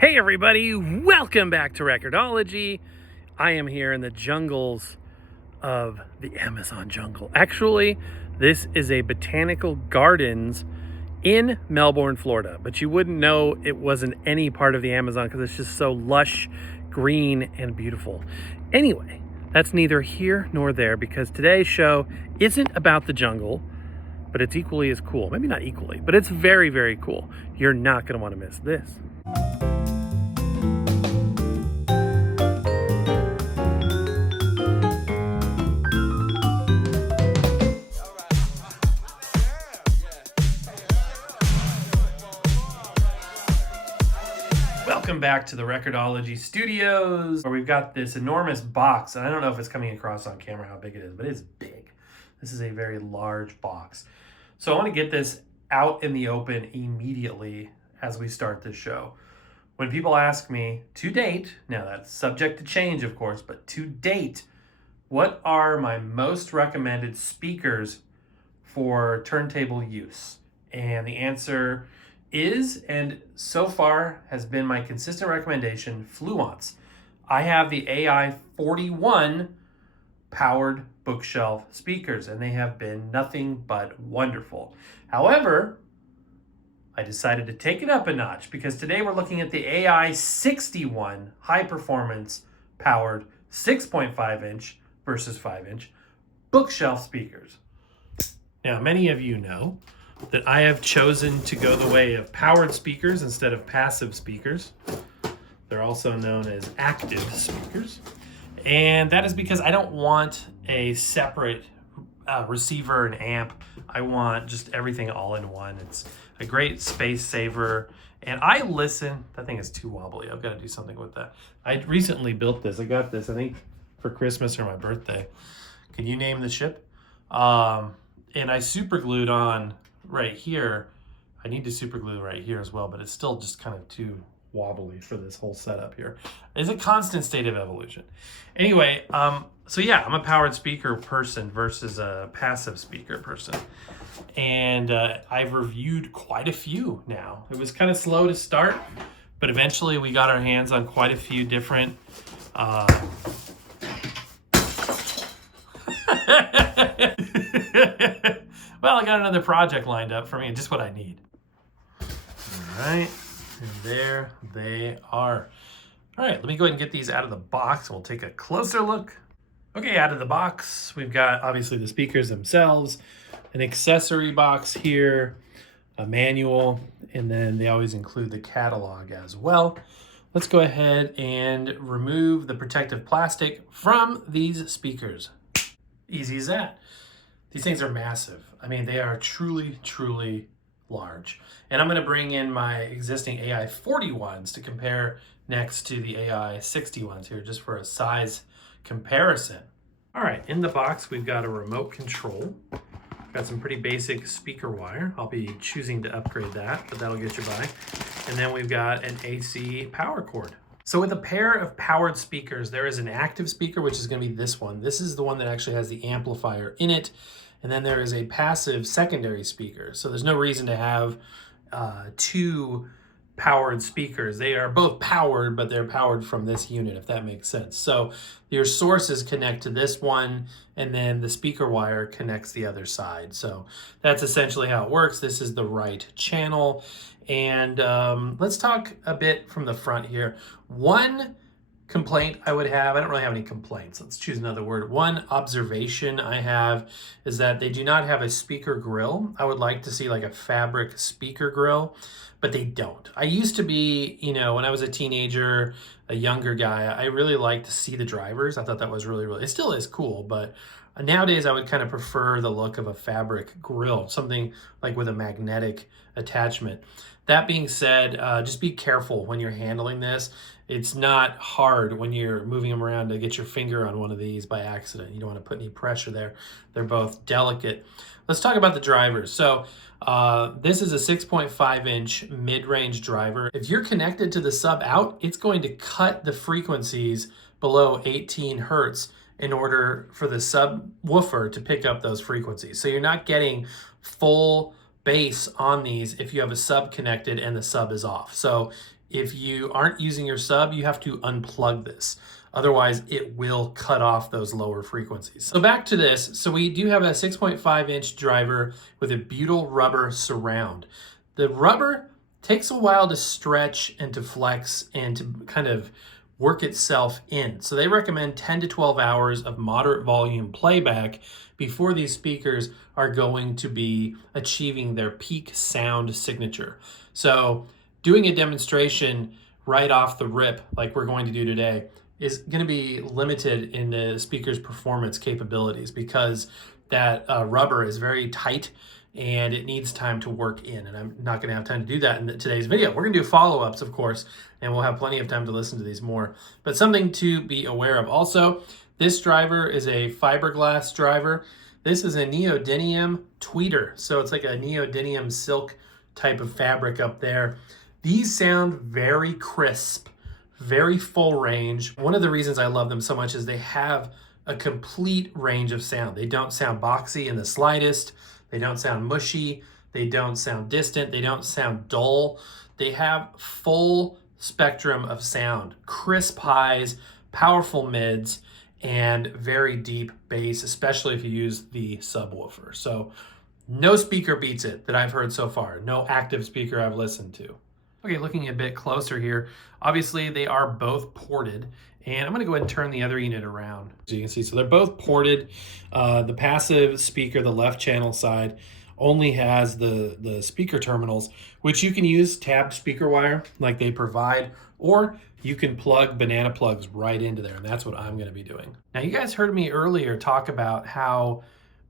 Hey everybody, welcome back to Record-ology. I am here in the jungles of the Amazon jungle. Actually, this is a botanical gardens in Melbourne, Florida, but you wouldn't know it wasn't any part of the Amazon because it's just so lush, green, and beautiful. Anyway, that's neither here nor there because today's show isn't about the jungle, but it's equally as cool. Maybe not equally, but it's very, very cool. You're not going to want to miss this. Welcome back to the Record-ology studios, where we've got this enormous box, and I don't know if it's coming across on camera how big it is, but it's big. This is a very large box. So I want to get this out in the open immediately as we start this show. When people ask me, to date, now that's subject to change of course, but to date, what are my most recommended speakers for turntable use? And the answer is, and so far has been my consistent recommendation, Fluance. I have the Ai61 powered bookshelf speakers, and they have been nothing but wonderful. However, I decided to take it up a notch because today we're looking at the Ai61 high performance powered 6.5 inch versus 5 inch bookshelf speakers. Now, many of you know that I have chosen to go the way of powered speakers instead of passive speakers. They're also known as active speakers. And that is because I don't want a separate receiver and amp. I want just everything all in one. It's a great space saver. And I listen, that thing is too wobbly. I've got to do something with that. I recently built this. I got this, I think, for Christmas or my birthday. Can you name the ship? And I super glued on right here. I need to super glue right here as well, but it's still just kind of too wobbly for this whole setup here. It's a constant state of evolution. Anyway, so yeah, I'm a powered speaker person versus a passive speaker person. And I've reviewed quite a few now. It was kind of slow to start, but eventually we got our hands on quite a few different well, I got another project lined up for me, just what I need. All right, and there they are. All right, let me go ahead and get these out of the box. We'll take a closer look. Okay, out of the box, we've got obviously the speakers themselves, an accessory box here, a manual, and then they always include the catalog as well. Let's go ahead and remove the protective plastic from these speakers. Easy as that. These things are massive. I mean, they are truly, truly large. And I'm going to bring in my existing Ai41s to compare next to the Ai61s here, just for a size comparison. All right, in the box, we've got a remote control. Got some pretty basic speaker wire. I'll be choosing to upgrade that, but that'll get you by. And then we've got an AC power cord. So with a pair of powered speakers, there is an active speaker, which is going to be this one. This is the one that actually has the amplifier in it. And then there is a passive secondary speaker. So there's no reason to have two powered speakers. They are both powered, but they're powered from this unit, if that makes sense. So your sources connect to this one, and then the speaker wire connects the other side. So that's essentially how it works. This is the right channel. And let's talk a bit from the front here. One complaint I would have, I don't really have any complaints, let's choose another word. One observation I have is that they do not have a speaker grill. I would like to see like a fabric speaker grill, but they don't. I used to be, you know, when I was a teenager, a younger guy, I really liked to see the drivers. I thought that was really, it still is cool, but nowadays I would kind of prefer the look of a fabric grill, something like with a magnetic attachment. That being said, just be careful when you're handling this. It's not hard when you're moving them around to get your finger on one of these by accident. You don't want to put any pressure there. They're both delicate. Let's talk about the drivers. So this is a 6.5 inch mid-range driver. If you're connected to the sub out, it's going to cut the frequencies below 18 hertz in order for the subwoofer to pick up those frequencies. So you're not getting full bass on these if you have a sub connected and the sub is off. So if you aren't using your sub, you have to unplug this. Otherwise, it will cut off those lower frequencies. So back to this. So we do have a 6.5-inch driver with a butyl rubber surround. The rubber takes a while to stretch and to flex and to kind of work itself in. So they recommend 10 to 12 hours of moderate volume playback before these speakers are going to be achieving their peak sound signature. So doing a demonstration right off the rip, like we're going to do today, is going to be limited in the speaker's performance capabilities because that rubber is very tight and it needs time to work in, and I'm not going to have time to do that in today's video. We're going to do follow-ups, of course, and we'll have plenty of time to listen to these more. But something to be aware of also, this driver is a fiberglass driver. This is a neodymium tweeter, so it's like a neodymium silk type of fabric up there. These sound very crisp, very full range. One of the reasons I love them so much is they have a complete range of sound. They don't sound boxy in the slightest. They don't sound mushy. They don't sound distant. They don't sound dull. They have full spectrum of sound, crisp highs, powerful mids, and very deep bass, especially if you use the subwoofer. So no speaker beats it that I've heard so far. No active speaker I've listened to. Okay, looking a bit closer here, obviously they are both ported, and I'm going to go ahead and turn the other unit around. As you can see, so they're both ported. The passive speaker, the left channel side, only has the speaker terminals, which you can use tabbed speaker wire like they provide, or you can plug banana plugs right into there, and that's what I'm going to be doing. Now, you guys heard me earlier talk about how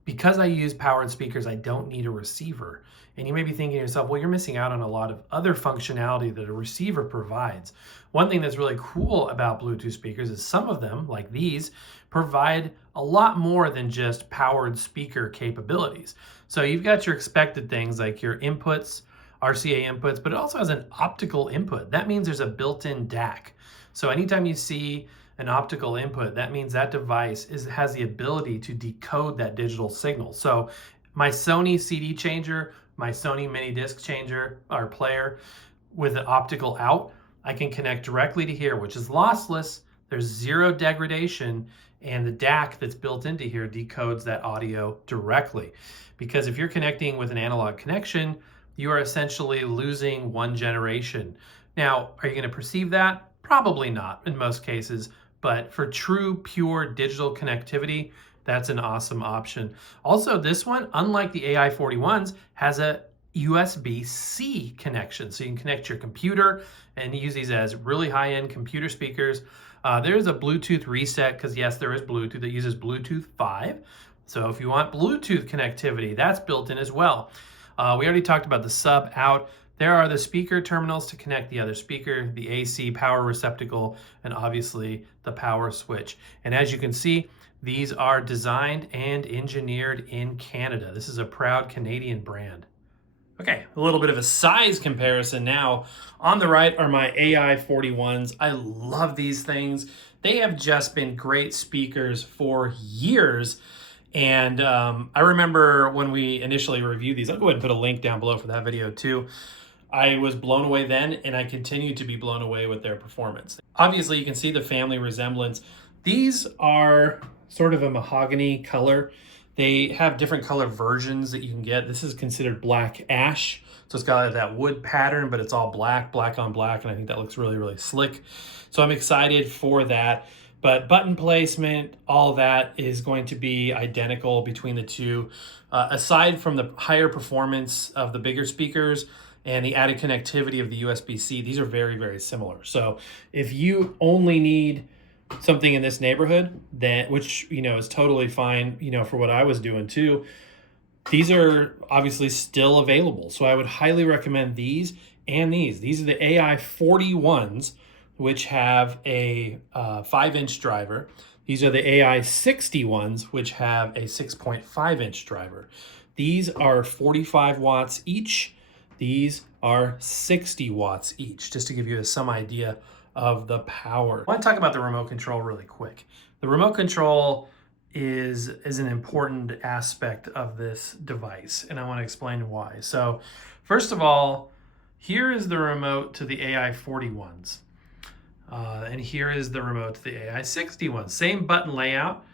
because I use powered speakers, I don't need a receiver. And you may be thinking to yourself, well, you're missing out on a lot of other functionality that a receiver provides. One thing that's really cool about Bluetooth speakers is some of them, like these, provide a lot more than just powered speaker capabilities. So you've got your expected things like your inputs, RCA inputs, but it also has an optical input. That means there's a built-in DAC. So anytime you see an optical input, that means that device has the ability to decode that digital signal. So my Sony CD changer, my Sony mini disc changer or player with an optical out, I can connect directly to here, which is lossless. There's zero degradation, and the DAC that's built into here decodes that audio directly. Because if you're connecting with an analog connection, you are essentially losing one generation. Now, are you going to perceive that? Probably not in most cases, but for true, pure digital connectivity, that's an awesome option. Also, this one, unlike the AI61s, has a USB-C connection. So you can connect your computer and use these as really high-end computer speakers. There's a Bluetooth reset, because yes, there is Bluetooth that uses Bluetooth 5. So if you want Bluetooth connectivity, that's built in as well. We already talked about the sub out. There are the speaker terminals to connect the other speaker, the AC power receptacle, and obviously the power switch. And as you can see, these are designed and engineered in Canada. This is a proud Canadian brand. Okay, a little bit of a size comparison now. On the right are my AI61s. I love these things. They have just been great speakers for years. And I remember when we initially reviewed these, I'll go ahead and put a link down below for that video too. I was blown away then, and I continue to be blown away with their performance. Obviously, you can see the family resemblance. These are sort of a mahogany color. They have different color versions that you can get. This is considered black ash. So it's got that wood pattern, but it's all black, black on black, and I think that looks really, really slick. So I'm excited for that. But button placement, all that is going to be identical between the two. Aside from the higher performance of the bigger speakers and the added connectivity of the USB-C, these are very, very similar. So if you only need something in this neighborhood, that which is totally fine, for what I was doing too, these are obviously still available. So I would highly recommend these and these. These are the AI41s, which have a 5-inch driver. These are the AI61s, which have a 6.5-inch driver. These are 45 watts each. These are 60 watts each, just to give you some idea of the power. I want to talk about the remote control really quick. The remote control is an important aspect of this device, and I want to explain why. So first of all, Here is the remote to the AI41s. And here is the remote to the AI61. Same button layout,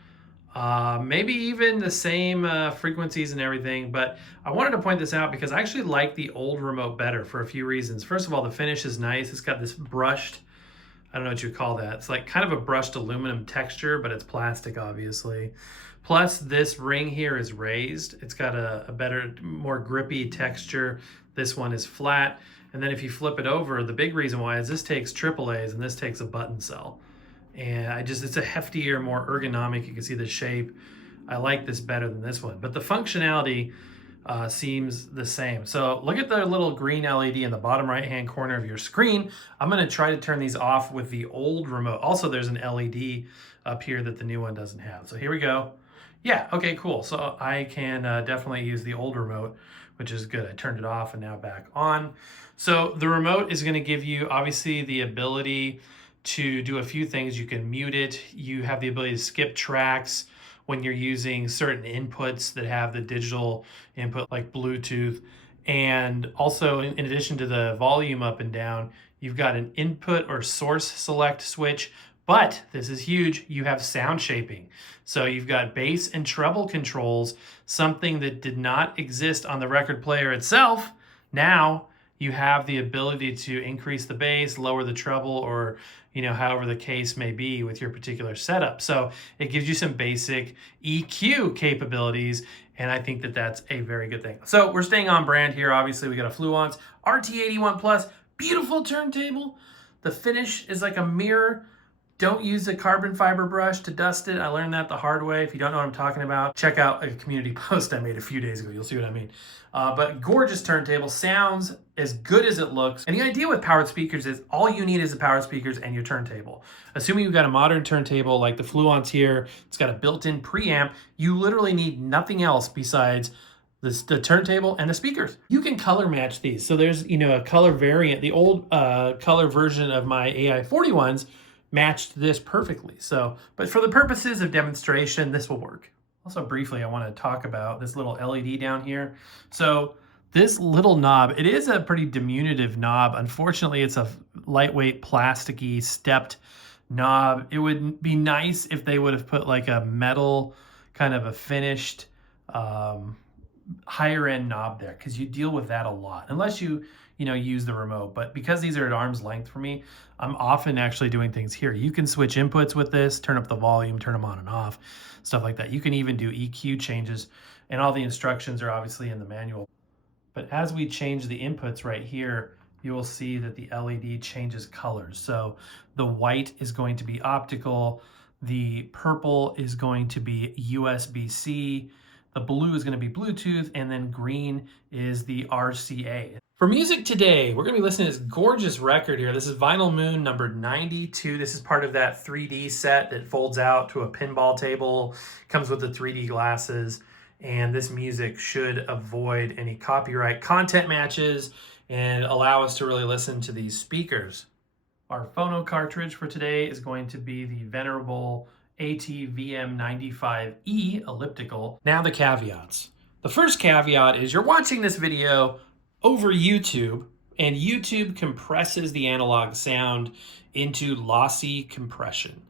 maybe even the same frequencies and everything, but I wanted to point this out because I actually like the old remote better for a few reasons. First of all, the finish is nice. It's got this brushed, I don't know what you call that. It's like kind of a brushed aluminum texture, but it's plastic, obviously. Plus, this ring here is raised. It's got a better, more grippy texture. This one is flat. And then if you flip it over, the big reason why is this takes AAAs and this takes a button cell. And it's a heftier, more ergonomic. You can see the shape. I like this better than this one, but the functionality seems the same. So look at the little green LED in the bottom right-hand corner of your screen. I'm gonna try to turn these off with the old remote. Also, there's an LED up here that the new one doesn't have. So here we go. Yeah, okay, cool. So I can definitely use the old remote, which is good. I turned it off and now back on. So the remote is gonna give you obviously the ability to do a few things. You can mute it. You have the ability to skip tracks when you're using certain inputs that have the digital input like Bluetooth. And also in addition to the volume up and down, you've got an input or source select switch, but this is huge, you have sound shaping. So you've got bass and treble controls, something that did not exist on the record player itself. Now you have the ability to increase the bass, lower the treble, or however the case may be with your particular setup. So it gives you some basic EQ capabilities, and I think that that's a very good thing. So we're staying on brand here. Obviously, we got a Fluance RT81 Plus, beautiful turntable. The finish is like a mirror. Don't use a carbon fiber brush to dust it. I learned that the hard way. If you don't know what I'm talking about, check out a community post I made a few days ago. You'll see what I mean. But gorgeous turntable, sounds as good as it looks. And the idea with powered speakers is all you need is the powered speakers and your turntable. Assuming you've got a modern turntable like the Fluance here, it's got a built-in preamp, you literally need nothing else besides the turntable and the speakers. You can color match these. So there's a color variant. The old color version of my AI41s matched this perfectly. So, but for the purposes of demonstration, this will work. Also briefly, I want to talk about this little LED down here. So this little knob, it is a pretty diminutive knob. Unfortunately, it's a lightweight, plasticky, stepped knob. It would be nice if they would have put like a metal, kind of a finished, higher end knob there, because you deal with that a lot, unless you use the remote. But because these are at arm's length for me, I'm often actually doing things here. You can switch inputs with this, turn up the volume, turn them on and off, stuff like that. You can even do EQ changes, and all the instructions are obviously in the manual. But as we change the inputs right here, you will see that the LED changes colors. So the white is going to be optical, the purple is going to be USB-C, the blue is going to be Bluetooth, and then green is the RCA. For music today, we're going to be listening to this gorgeous record here. This is Vinyl Moon number 92. This is part of that 3D set that folds out to a pinball table, comes with the 3D glasses, and this music should avoid any copyright content matches and allow us to really listen to these speakers. Our phono cartridge for today is going to be the venerable ATVM95E elliptical. Now the caveats. The first caveat is you're watching this video over YouTube, and YouTube compresses the analog sound into lossy compression.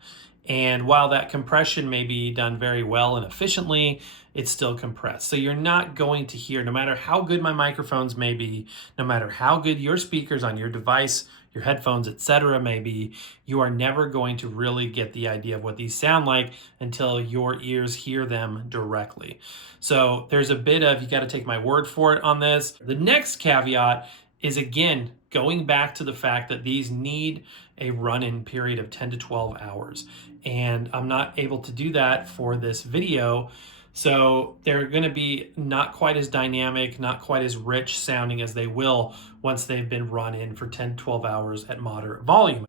And while that compression may be done very well and efficiently, it's still compressed. So you're not going to hear, no matter how good my microphones may be, no matter how good your speakers on your device, your headphones, etc. may be, you are never going to really get the idea of what these sound like until your ears hear them directly. So there's a bit of, you got to take my word for it on this. The next caveat is, again, going back to the fact that these need a run-in period of 10 to 12 hours. And I'm not able to do that for this video. So they're going to be not quite as dynamic, not quite as rich sounding as they will once they've been run in for 10 to 12 hours at moderate volume.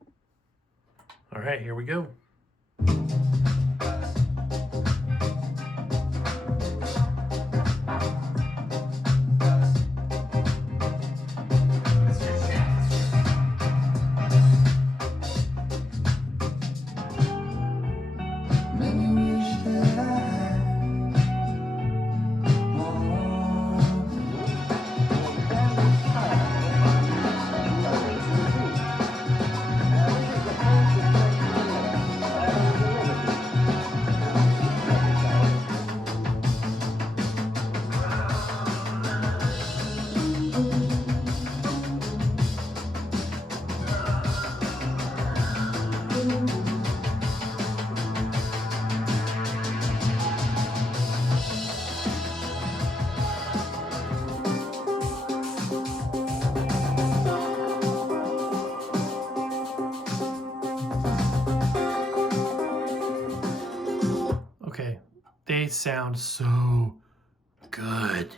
All right, here we go. Okay, they sound so good.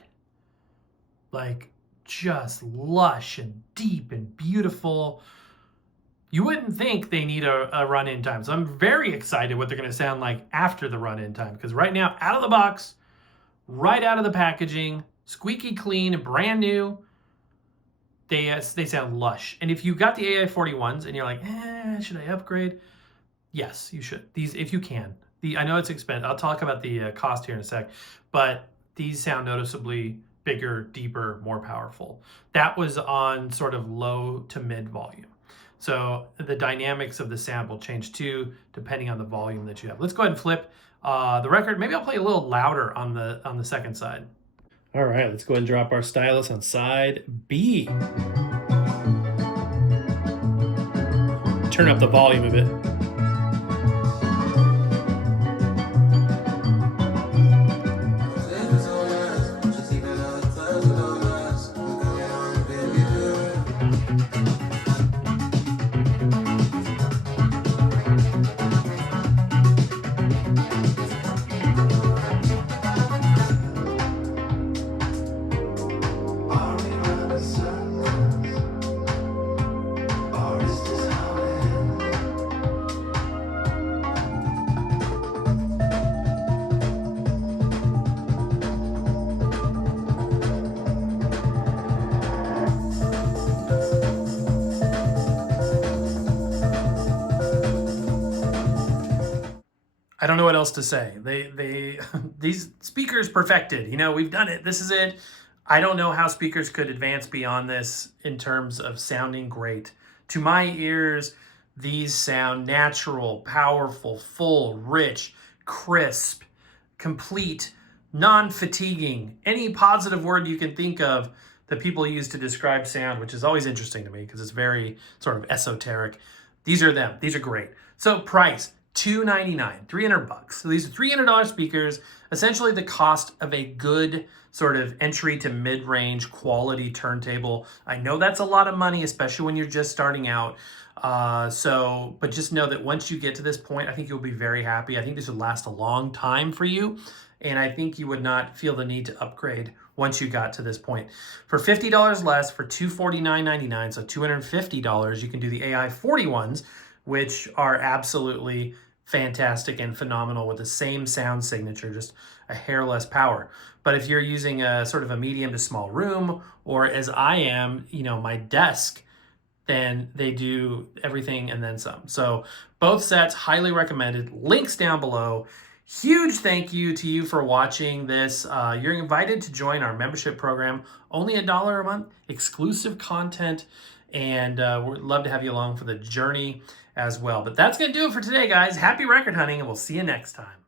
Like just lush and deep and beautiful. You wouldn't think they need a run-in time. So I'm very excited what they're going to sound like after the run-in time. Because right now, out of the box, right out of the packaging, squeaky clean, brand new, they sound lush. And if you got the AI61s and you're like, should I upgrade? Yes, you should. These, if you can. I know it's expensive. I'll talk about the cost here in a sec. But these sound noticeably bigger, deeper, more powerful. That was on sort of low to mid volume. So the dynamics of the sound will change too, depending on the volume that you have. Let's go ahead and flip the record. Maybe I'll play a little louder on the second side. All right, let's go ahead and drop our stylus on side B. Turn up the volume a bit. I don't know what else to say. These speakers perfected. You know, we've done it. This is it. I don't know how speakers could advance beyond this in terms of sounding great. To my ears, these sound natural, powerful, full, rich, crisp, complete, non-fatiguing. Any positive word you can think of that people use to describe sound, which is always interesting to me because it's very sort of esoteric. These are them. These are great. So price. $299, $300. So these are $300 speakers, essentially the cost of a good sort of entry to mid-range quality turntable. I know that's a lot of money, especially when you're just starting out. But just know that once you get to this point, I think you'll be very happy. I think this would last a long time for you. And I think you would not feel the need to upgrade once you got to this point. For $50 less, for $249.99, so $250, you can do the AI41s, which are absolutely fantastic and phenomenal with the same sound signature, just a hair less power. But if you're using a sort of a medium to small room, or as I am, you know, my desk, then they do everything and then some. So both sets, highly recommended. Links down below. Huge thank you to you for watching this. You're invited to join our membership program, only $1 a month, exclusive content, and we'd love to have you along for the journey as well. But that's going to do it for today, guys. Happy record hunting, and we'll see you next time.